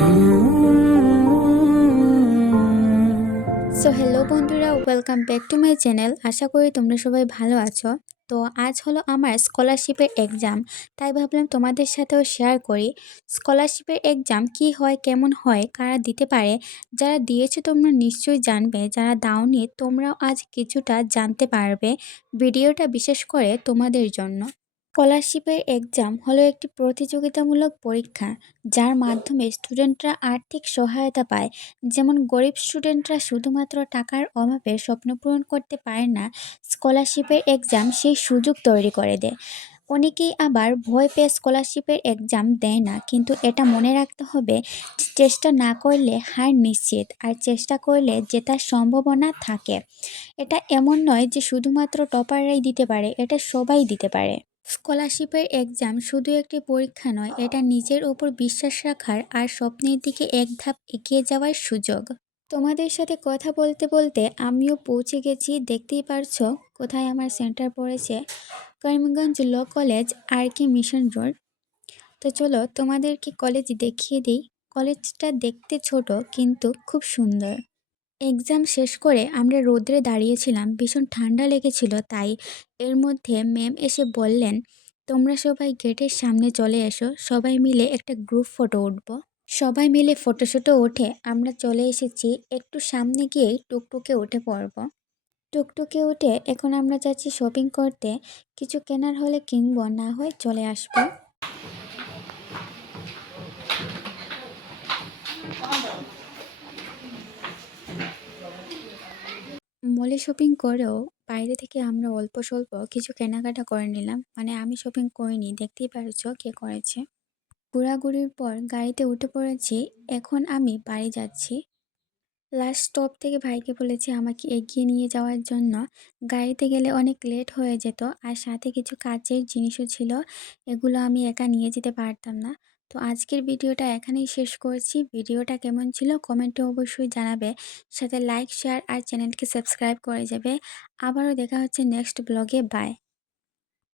So hello বন্ধুরা, welcome back to my channel. আশা করি তোমরা সবাই ভালো আছো। তো আজ হলো আমার স্কলারশিপের এক্সাম, তাই ভাবলাম তোমাদের সাথেও শেয়ার করি স্কলারশিপের এক্সাম কি হয়, কেমন হয়, কারা দিতে পারে। যারা দিয়েছো তোমরা নিশ্চয়ই জানবে, যারা দাওনি তোমরাও আজ কিছুটা জানতে পারবে। ভিডিওটা বিশেষ করে তোমাদের জন্য। স্কলারশিপের এক্সাম হলো একটি প্রতিযোগিতামূলক পরীক্ষা, যার মাধ্যমে স্টুডেন্টরা আর্থিক সহায়তা পায়। যেমন গরিব স্টুডেন্টরা শুধুমাত্র টাকার অভাবে স্বপ্ন পূরণ করতে পারে না, স্কলারশিপের এক্সাম সেই সুযোগ তৈরি করে দেয়। অনেকেই আবার ভয় পেয়ে স্কলারশিপের এক্সাম দেয় না, কিন্তু এটা মনে রাখতে হবে যে চেষ্টা না করলে হার নিশ্চিত, আর চেষ্টা করলে জেতার সম্ভাবনা থাকে। এটা এমন নয় যে শুধুমাত্র টপাররাই দিতে পারে, এটা সবাই দিতে পারে। স্কলারশিপের এক্সাম শুধু একটি পরীক্ষা নয়, এটা নিজের ওপর বিশ্বাস রাখার আর স্বপ্নের দিকে এক ধাপ এগিয়ে যাওয়ার সুযোগ। তোমাদের সাথে কথা বলতে বলতে আমিও পৌঁছে গেছি, দেখতেই পারছো কোথায় আমার সেন্টার পড়েছে। করিমগঞ্জ ল কলেজ, আর কে মিশন রোড। তো চলো তোমাদেরকে কলেজ দেখিয়ে দিই। কলেজটা দেখতে ছোট কিন্তু খুব সুন্দর। এক্সাম শেষ করে আমরা রোদ্রে দাঁড়িয়েছিলাম, ভীষণ ঠান্ডা লেগেছিল, তাই এর মধ্যে ম্যাম এসে বললেন, তোমরা সবাই গেটের সামনে চলে এসো, সবাই মিলে একটা গ্রুপ ফটো উঠব। সবাই মিলে ফটোশুটে উঠে আমরা চলে এসেছি একটু সামনে গিয়েই টুকটুকে উঠে পড়ব। টুকটুকে উঠে এখন আমরা যাচ্ছি শপিং করতে। কিছু কেনার হলে কিনবো, না হয় চলে আসবো। মলে শপিং করেও বাইরে থেকে আমরা অল্প স্বল্প কিছু কেনাকাটা করে নিলাম, মানে আমি শপিং করিনি, দেখতেই পারছো কে করেছে। ঘোরাঘুরির পর গাড়িতে উঠে পড়েছি, এখন আমি বাড়ি যাচ্ছি। লাস্ট স্টপ থেকে ভাইকে বলেছি আমাকে এগিয়ে নিয়ে যাওয়ার জন্য। গাড়িতে গেলে অনেক লেট হয়ে যেত, আর সাথে কিছু কাজের জিনিসও ছিল, এগুলো আমি একা নিয়ে যেতে পারতাম না। তো আজকের ভিডিওটা এখানেই শেষ করছি। ভিডিওটা কেমন ছিল কমেন্টে অবশ্যই জানাবে, সাথে লাইক, শেয়ার আর চ্যানেলকে সাবস্ক্রাইব করে যাবে। আবারও দেখা হচ্ছে নেক্সট ব্লগে। বাই।